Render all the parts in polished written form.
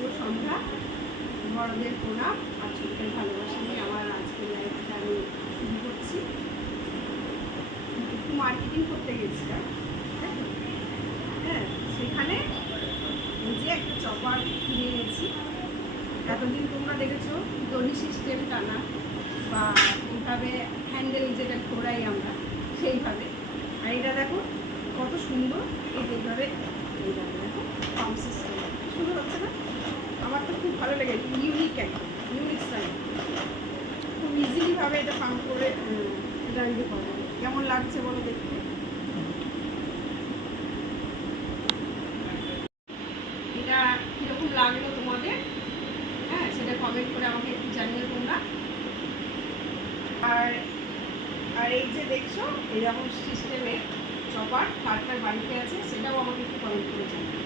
শুভ সন্ধ্যা, বড়দের প্রণাম আর ছোটদের ভালোবাসা নিয়ে আমার আজকের লাইফটা আমি শুরু করছি। একটু মার্কেটিং করতে গেছিলাম, হ্যাঁ, সেখানে যে একটা চপার কিনে এনেছি। এতদিন তোমরা দেখেছো দড়ি সিস্টেম টানা বা এইভাবে হ্যান্ডেল যেটা ঘোরাই আমরা সেইভাবে, আর এটা দেখো কত সুন্দর এইভাবে এইভাবে দেখো পাম্প সিস্টেম শুরু হচ্ছে না। আমার তো খুব ভালো লেগেছে, ইউনিক একদম ইউনিক স্টাইল, খুব ইজিলিভাবে এটা পাম্প করে ডাইভ করা যাবে। কেমন লাগছে বলো দেখতে? এটা কীরকম লাগলো তোমাদের, হ্যাঁ সেটা কমেন্ট করে আমাকে একটু জানিয়ে তোমরা। আর আর এই যে দেখছো এরকম সিস্টেমের চপার কার বাড়িতে আছে সেটাও আমাকে একটু কমেন্ট করে জানিয়ে।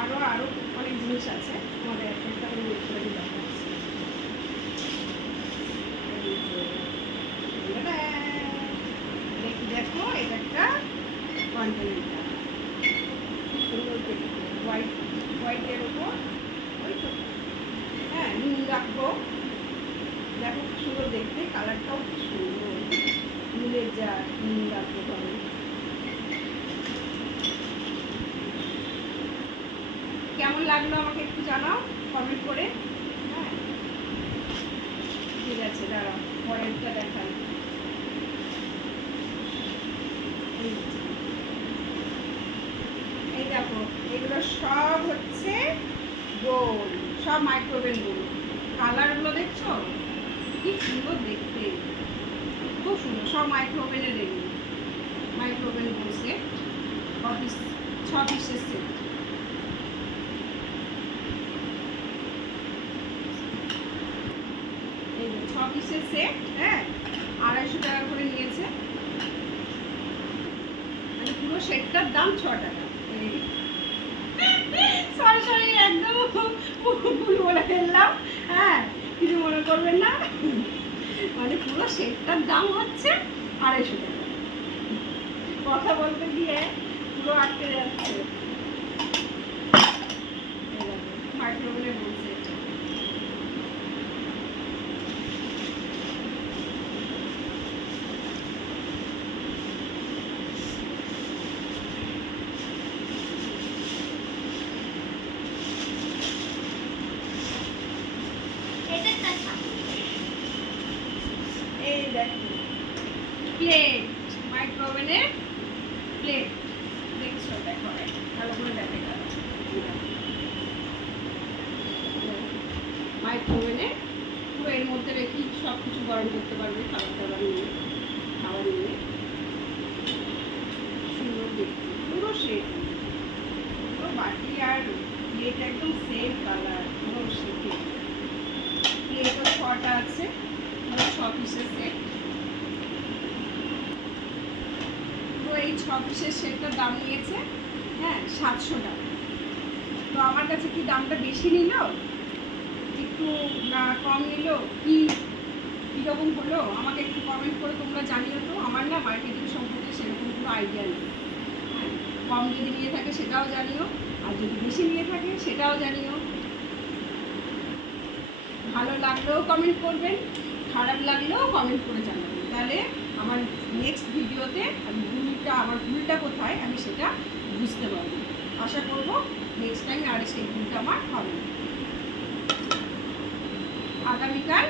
আরও অনেক জিনিস আছে, তোমাদের একটা করে নোট করে দেখাচ্ছি। দেখো এটা একটা কন্টেনার, সুন্দর হোয়াইটের উপর ওই তো, হ্যাঁ নুন রাখবো। দেখো খুব সুন্দর দেখতে, কালারটাও খুব সুন্দর, নুনের যা নুন রাখবো পাবে। কেমন লাগলো আমাকে একটু জানাও কমেন্ট করে। হ্যাঁ ঠিক আছে, দাঁড়াও পরেরটা দেখাই। এই দেখো এগুলো সব হচ্ছে বোল, সব মাইক্রোওয়েভ বোল। কালারগুলো দেখছো কি সুন্দর দেখতে, খুব সুন্দর, সব মাইক্রোওয়েভের রেডি। মাইক্রোওয়েভ বোল সেট 6 পিসের সেট। এই 6 পিসের সেট, হ্যাঁ 250 টাকা করে নিয়েছে, মানে পুরো সেটটার দাম 6 টাকা। সরি একদম ভুল বলে ফেললাম, হ্যাঁ কিছু মনে করবেন না, মানে পুরো সেটটার দাম হচ্ছে 250 টাকা। কথা বলতে গিয়ে পুরো আটকে যাচ্ছে। মাইক্রোওয়েভে বলছে এই দেখো প্লেট, মাইক্রোওয়েভের প্লেট দেখছো, দেখো ভালো করে দেখে মাইক্রোওয়েভে পুরো এর মধ্যে রেখে সব কিছু গরম করতে পারবে, খাবার নিয়ে সুন্দর দেখতে পুরো সেট, পুরো বাটি আর প্লেট একদম সেম কালার, পুরো সেটে প্লেটও 6টা আছে, পুরো 6 পিসের সেট। পুরো এই 6 পিসের সেটটার দাম নিয়েছে, হ্যাঁ 700 টাকা। তো আমার কাছে কি দামটা বেশি নিল, একটু না কম নিল, কীরকম হলো আমাকে একটু কমেন্ট করে তোমরা জানিও তো। আমার না মার্কেটিং সম্পর্কে সেরকম কোনো আইডিয়া নেই, কম যদি নিয়ে থাকে সেটাও জানিও, আর যদি বেশি নিয়ে থাকে সেটাও জানিও। ভালো লাগলেও কমেন্ট করবেন, খারাপ লাগলেও কমেন্ট করে জানাবেন, তাহলে আমার নেক্সট ভিডিওতে আমার ভুলটা কোথায় আমি সেটা বুঝতে পারবো। আশা করব নেক্সট টাইম আর সেই ভুলটা আমার হবে না। আগামীকাল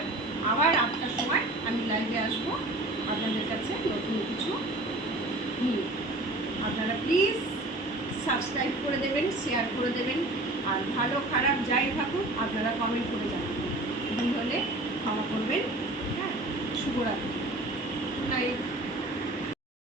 আবার 8টার সময় আমি লাইভে আসবো আপনাদের কাছে নতুন কিছু নিয়ে। আপনারা প্লিজ সাবস্ক্রাইব করে দেবেন, শেয়ার করে দেবেন, আর ভালো খারাপ যাই থাকুক আপনারা কমেন্ট করে জানাবেন। ভুল হলে ক্ষমা করবেন। হ্যাঁ, শুভরাত্রি, গুড নাইট।